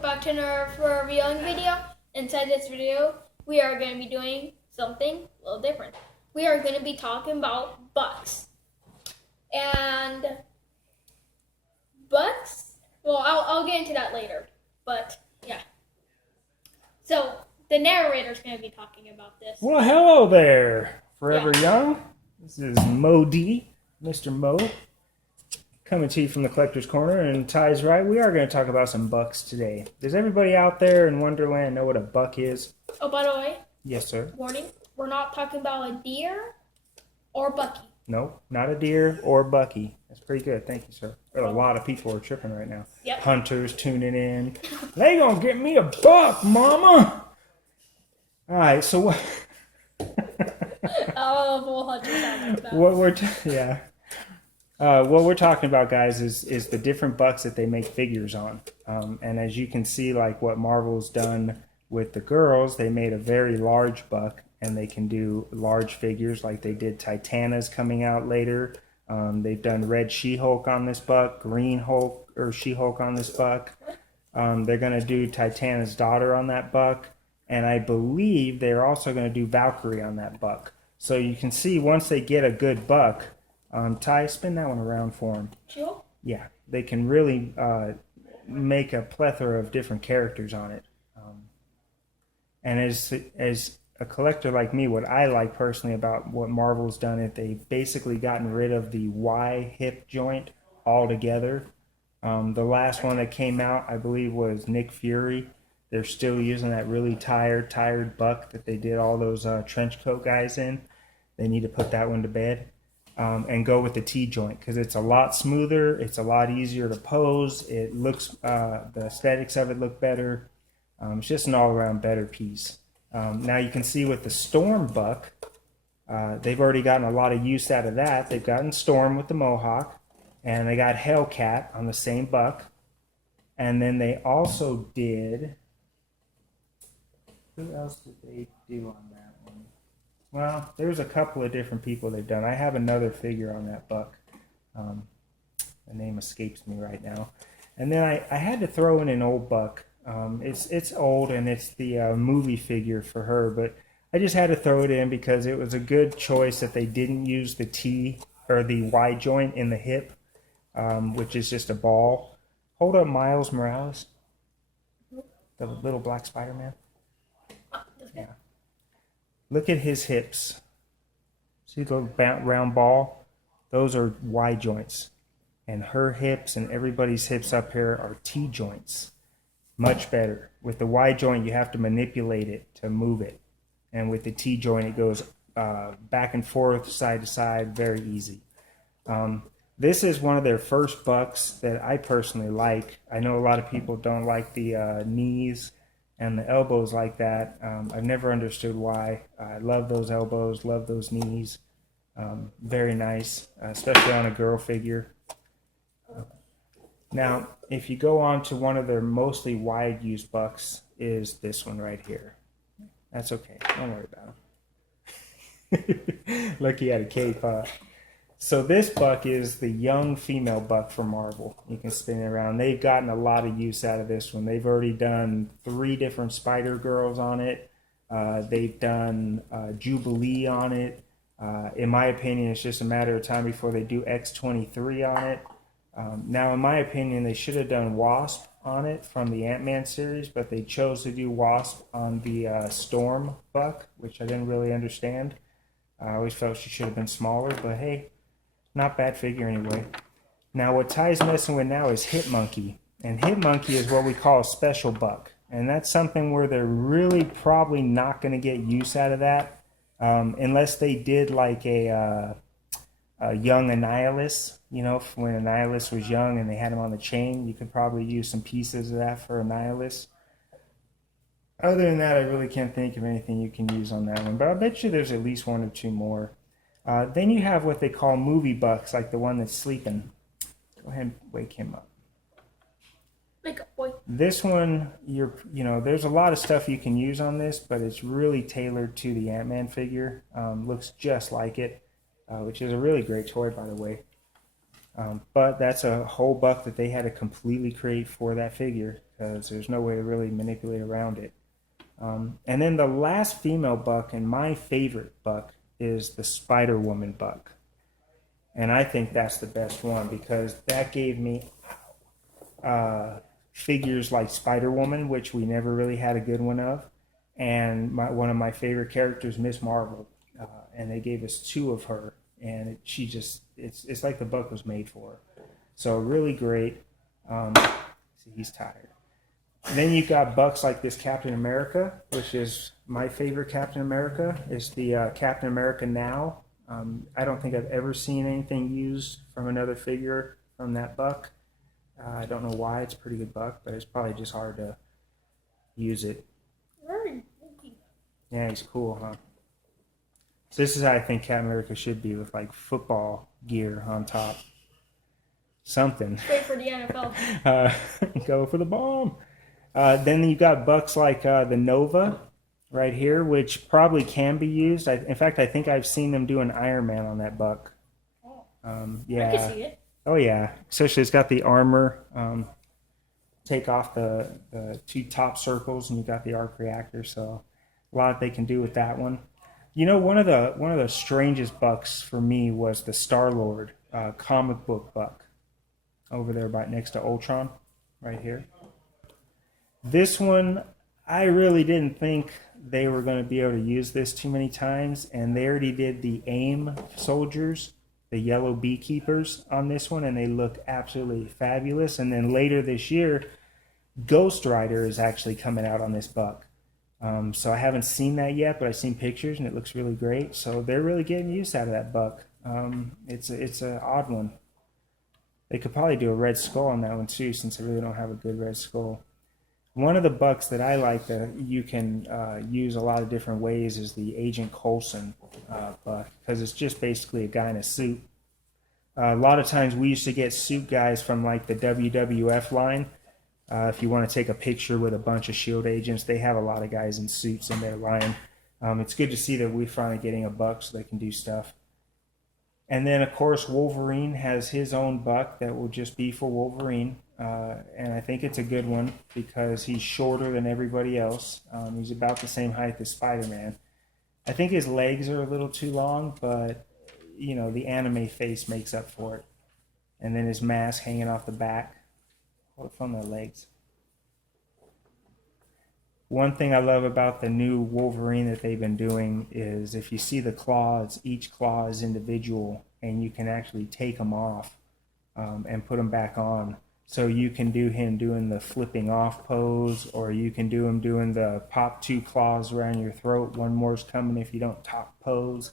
welcome back to another revealing video. Inside this video, we are going to be doing something a little different. We are going to be talking about bucks. And bucks, well, I'll get into that later, but yeah. So, the narrator's going to be talking about this. Well, hello there, Forever Young. This is Mo D, Mr. Mo, coming to you from the Collector's Corner, and Ty's right, we are going to talk about some bucks today. Does everybody out there in Wonderland know what a buck is? Oh, by the way. Yes, sir. Warning, we're not talking about a deer or Bucky. Nope, not a deer or Bucky. That's pretty good, thank you, sir. A lot of people are tripping right now. Yep. Hunters tuning in. They gonna get me a buck, mama! Alright, so what... Oh, hunters sound like that. What we're talking about, guys, is the different bucks that they make figures on. And as you can see, like what Marvel's done with the girls, they made a very large buck, and they can do large figures like they did Titana's coming out later. They've done Red She-Hulk on this buck, Green Hulk or She-Hulk on this buck. They're going to do Titana's daughter on that buck. And I believe they're also going to do Valkyrie on that buck. So you can see once they get a good buck, Ty, spin that one around for them. Sure. Yeah, they can really make a plethora of different characters on it. And as a collector like me, what I like personally about what Marvel's done is they've basically gotten rid of the Y hip joint altogether. The last one that came out, I believe, was Nick Fury. They're still using that really tired buck that they did all those trench coat guys in. They need to put that one to bed and go with the T joint because it's a lot smoother. It's a lot easier to pose. It looks, the aesthetics of it look better. It's just an all-around better piece. Now you can see with the Storm buck, they've already gotten a lot of use out of that. They've gotten Storm with the Mohawk, and they got Hellcat on the same buck. And then they also did... Who else did they do on that one? Well, there's a couple of different people they've done. I have another figure on that buck. The name escapes me right now. And then I had to throw in an old buck. It's old and it's the movie figure for her, but I just had to throw it in because it was a good choice that they didn't use the T or the Y joint in the hip, which is just a ball. Hold up Miles Morales, the little black Spider-Man. Yeah. Look at his hips. See the round ball? Those are Y joints. And her hips and everybody's hips up here are T joints. Much better. With the Y joint, you have to manipulate it to move it. And with the T joint, it goes back and forth, side to side, very easy. This is one of their first bucks that I personally like. I know a lot of people don't like the knees and the elbows like that. I've never understood why. I love those elbows, love those knees. Very nice, especially on a girl figure. Now, if you go on to one of their mostly wide use bucks, is this one right here. That's okay, don't worry about him. Look, he had a cape, huh? So this buck is the young female buck from Marvel. You can spin it around. They've gotten a lot of use out of this one. They've already done 3 different Spider-Girls on it. They've done Jubilee on it. In my opinion, it's just a matter of time before they do X-23 on it. Now, in my opinion, they should have done Wasp on it from the Ant-Man series, but they chose to do Wasp on the Storm buck, which I didn't really understand. I always felt she should have been smaller, but hey, not bad figure anyway. Now, what Ty's messing with now is Hit Monkey. And Hit Monkey is what we call a special buck. And that's something where they're really probably not going to get use out of that. Unless they did like a young Annihilus. You know, when Annihilus was young and they had him on the chain, you could probably use some pieces of that for Annihilus. Other than that, I really can't think of anything you can use on that one. But I bet you there's at least 1 or 2 more. Then you have what they call movie bucks, like the one that's sleeping. Go ahead and wake him up. Wake up, boy. This one, there's a lot of stuff you can use on this, but it's really tailored to the Ant-Man figure. Looks just like it, which is a really great toy, by the way. But that's a whole buck that they had to completely create for that figure because there's no way to really manipulate around it. And then the last female buck, and my favorite buck, is the Spider-Woman buck. And I think that's the best one because that gave me figures like Spider-Woman, which we never really had a good one of, and one of my favorite characters, Miss Marvel. And they gave us 2 of her, and it's like the buck was made for her. So really great. See, he's tired. And then you got bucks like this Captain America, which is my favorite Captain America. It's the Captain America Now. I don't think I've ever seen anything used from another figure from that buck. I don't know why. It's a pretty good buck, but it's probably just hard to use it. Very bulky. Yeah, he's cool, huh? So this is how I think Captain America should be, with like football gear on top. Something. Great for the NFL. Go for the bomb. Then you got bucks like the Nova right here, which probably can be used. In fact, I think I've seen them do an Iron Man on that buck. Yeah. I can see it. Oh yeah, especially it's got the armor. Take off the 2 top circles, and you got the arc reactor. So a lot they can do with that one. You know, one of the strangest bucks for me was the Star-Lord comic book buck over there right next to Ultron, right here. This one, I really didn't think they were going to be able to use this too many times, and they already did the AIM soldiers, the yellow beekeepers on this one, and they look absolutely fabulous. And then later this year, Ghost Rider is actually coming out on this buck. So I haven't seen that yet, but I've seen pictures, and it looks really great. So they're really getting use out of that buck. It's an odd one. They could probably do a red skull on that one too, since they really don't have a good red skull. One of the bucks that I like that you can use a lot of different ways is the Agent Coulson buck, because it's just basically a guy in a suit. A lot of times we used to get suit guys from like the WWF line. If you want to take a picture with a bunch of S.H.I.E.L.D. agents, they have a lot of guys in suits in their line. It's good to see that we're finally getting a buck so they can do stuff. And then, of course, Wolverine has his own buck that will just be for Wolverine. And I think it's a good one because he's shorter than everybody else. He's about the same height as Spider-Man. I think his legs are a little too long, but, you know, the anime face makes up for it. And then his mask hanging off the back. From the legs. One thing I love about the new Wolverine that they've been doing is if you see the claws, each claw is individual, and you can actually take them off and put them back on. So you can do him doing the flipping off pose, or you can do him doing the pop 2 claws around your throat. One more's coming if you don't top pose.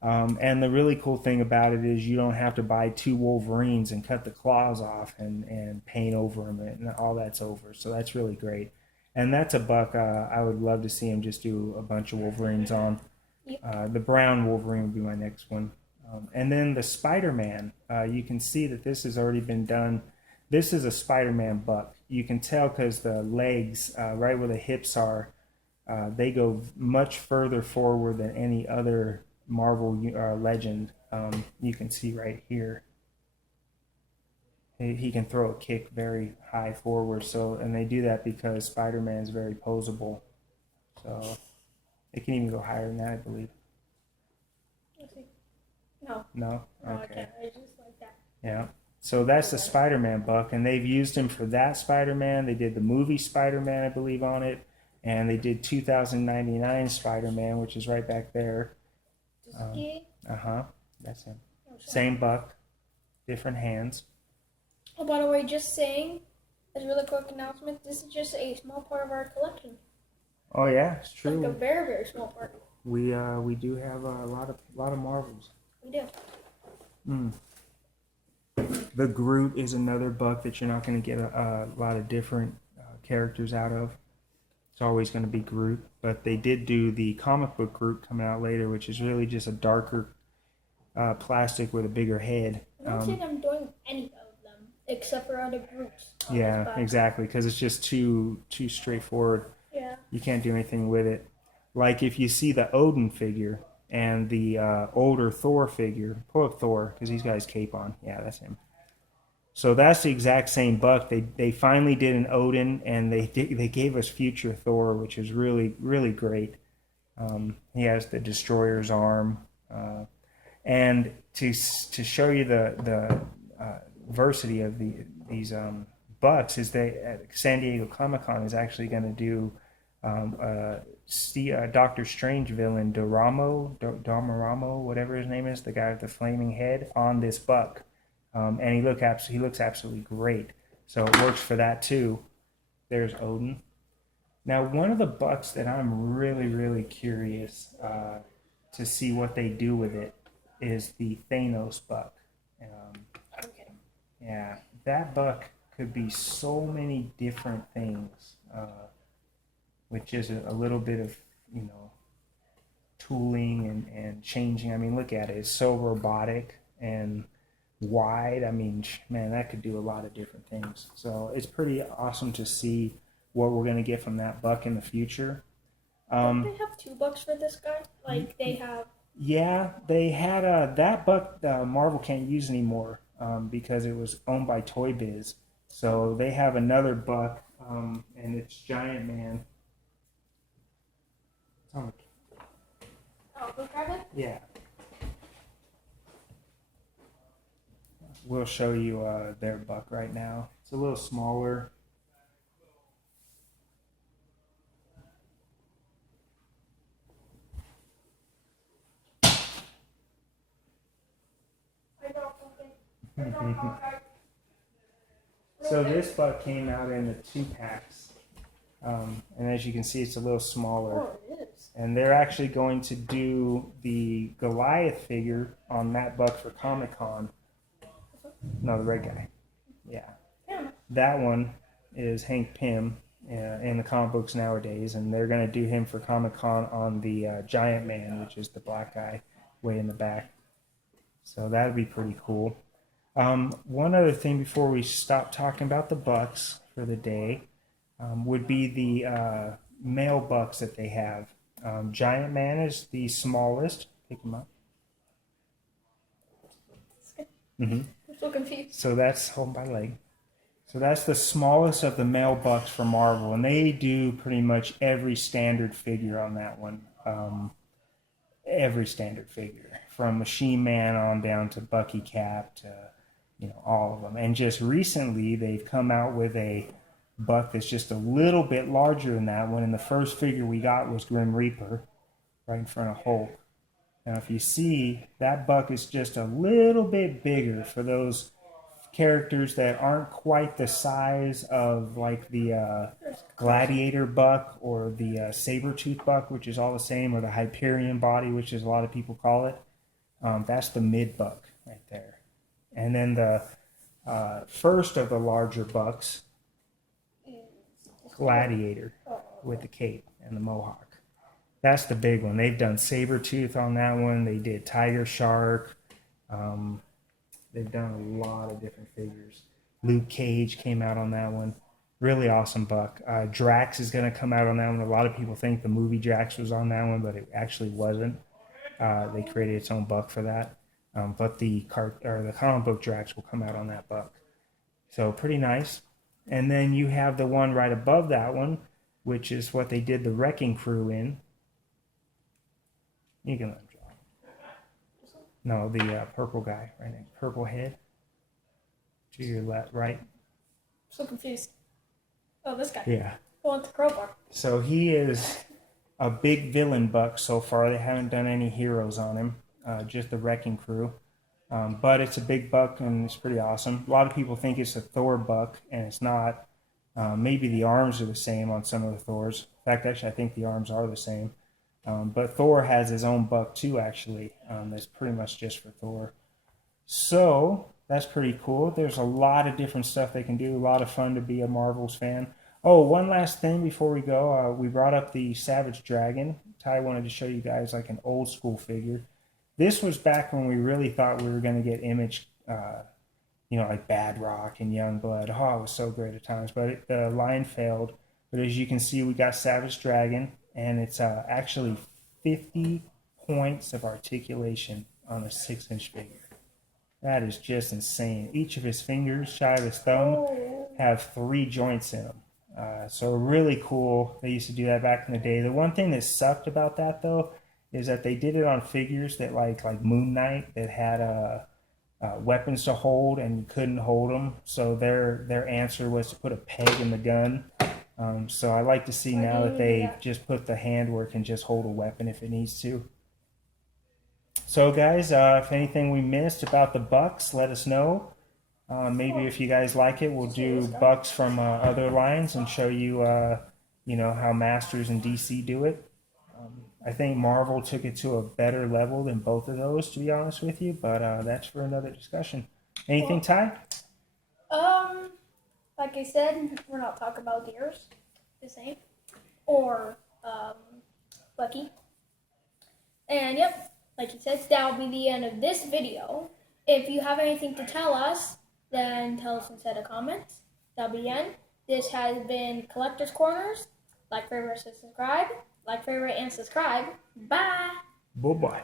And the really cool thing about it is you don't have to buy 2 Wolverines and cut the claws off and paint over them, and all that's over. So that's really great. And that's a buck I would love to see him just do a bunch of Wolverines on. The brown Wolverine would be my next one. And then the Spider-Man, you can see that this has already been done. This is a Spider-Man buck. You can tell because the legs, right where the hips are, they go much further forward than any other Marvel legend. You can see right here he can throw a kick very high forward, and they do that because Spider-Man is very posable, so it can even go higher than that, I believe. No, okay. I just like that. Yeah, so that's the Spider-Man buck, and they've used him for that Spider-Man. They did the movie Spider-Man, I believe, on it, and they did 2099 Spider-Man, which is right back there. That's him. Same buck, different hands. Oh, by the way, just saying, as a really quick announcement, this is just a small part of our collection. Oh yeah, it's true. Like a very, very small part. We do have a lot of Marvels. We do. The Groot is another buck that you're not going to get a lot of different characters out of. It's always going to be Groot, but they did do the comic book Groot coming out later, which is really just a darker plastic with a bigger head. I don't think I'm doing any of them except for other Groots. Yeah, exactly, because it's just too straightforward. Yeah. You can't do anything with it. Like if you see the Odin figure and the older Thor figure, pull up Thor because he's got his cape on. Yeah, that's him. So that's the exact same buck. They finally did an Odin, and they gave us future Thor, which is really really great. He has the Destroyer's arm, and to show you the diversity of these bucks is they at San Diego Comic-Con is actually going to do Doctor Strange villain Dormammu, whatever his name is, the guy with the flaming head, on this buck, and he looks absolutely great. So it works for that too. There's Odin. Now, one of the bucks that I'm really curious to see what they do with it is the Thanos Bug. Okay. Yeah, that buck could be so many different things, with just a little bit of, tooling and changing. I mean, look at it. It's so robotic and wide. I mean, man, that could do a lot of different things. So it's pretty awesome to see what we're going to get from that buck in the future. Don't they have 2 bucks for this guy? Like, they have... Yeah, they had that buck Marvel can't use anymore because it was owned by Toy Biz. So they have another buck, and it's Giant Man. Oh, go grab it? Yeah. We'll show you their buck right now. It's a little smaller. So this buck came out in the 2-packs, and as you can see, it's a little smaller. Oh, it is. And they're actually going to do the Goliath figure on that buck for Comic-Con. No, the red guy. Yeah. That one is Hank Pym in the comic books nowadays, and they're going to do him for Comic-Con on the Giant Man, which is the black guy way in the back. So that would be pretty cool. One other thing before we stop talking about the bucks for the day would be the male bucks that they have. Giant Man is the smallest. Pick him up. I'm so confused. So that's, hold my leg. So that's the smallest of the male bucks for Marvel, and they do pretty much every standard figure on that one. Every standard figure, from Machine Man on down to Bucky Cap to all of them. And just recently, they've come out with a buck that's just a little bit larger than that one. And the first figure we got was Grim Reaper, right in front of Hulk. Now, if you see, that buck is just a little bit bigger for those characters that aren't quite the size of like the Gladiator Buck or the Saber-Tooth Buck, which is all the same, or the Hyperion Body, which is a lot of people call it. That's the mid buck right there. And then the first of the larger bucks, Gladiator with the cape and the mohawk. That's the big one. They've done Saber-Tooth on that one. They did Tiger Shark. They've done a lot of different figures. Luke Cage came out on that one. Really awesome buck. Drax is going to come out on that one. A lot of people think the movie Drax was on that one, but it actually wasn't. They created its own buck for that. But the comic book Drax will come out on that buck. So pretty nice. And then you have the one right above that one, which is what they did the Wrecking Crew in. You can let him draw. No, the purple guy, right there. Purple head. To your left, right. So confused. Oh, this guy. Yeah. I want the crowbar. So he is a big villain buck so far. They haven't done any heroes on him, just the Wrecking Crew. But it's a big buck and it's pretty awesome. A lot of people think it's a Thor buck, and it's not. Maybe the arms are the same on some of the Thors. In fact, actually, I think the arms are the same. But Thor has his own buck too, actually. That's pretty much just for Thor. So that's pretty cool. There's a lot of different stuff they can do. A lot of fun to be a Marvels fan. Oh, one last thing before we go. We brought up the Savage Dragon. Ty wanted to show you guys like an old school figure. This was back when we really thought we were going to get Image, like Bad Rock and Youngblood. Oh, it was so great at times. But the line failed. But as you can see, we got Savage Dragon. And it's actually 50 points of articulation on a 6-inch figure. That is just insane. Each of his fingers, shy of his thumb, have 3 joints in them. So really cool. They used to do that back in the day. The one thing that sucked about that though is that they did it on figures that like Moon Knight that had weapons to hold and you couldn't hold them. So their answer was to put a peg in the gun. So I like to see now that they just put the handwork and just hold a weapon if it needs to. So guys, if anything we missed about the Bucks, let us know. Maybe if you guys like it, we'll do Bucks from other lines and show you, how Masters and DC do it. I think Marvel took it to a better level than both of those, to be honest with you. But that's for another discussion. Anything, Ty? Like I said, we're not talking about deers, the same, or Bucky. And yep, like you said, that'll be the end of this video. If you have anything to tell us, then tell us inside the comments. That'll be the end. This has been Collector's Corners. Like, favorite, subscribe. Like, favorite, and subscribe. Bye. Bye-bye.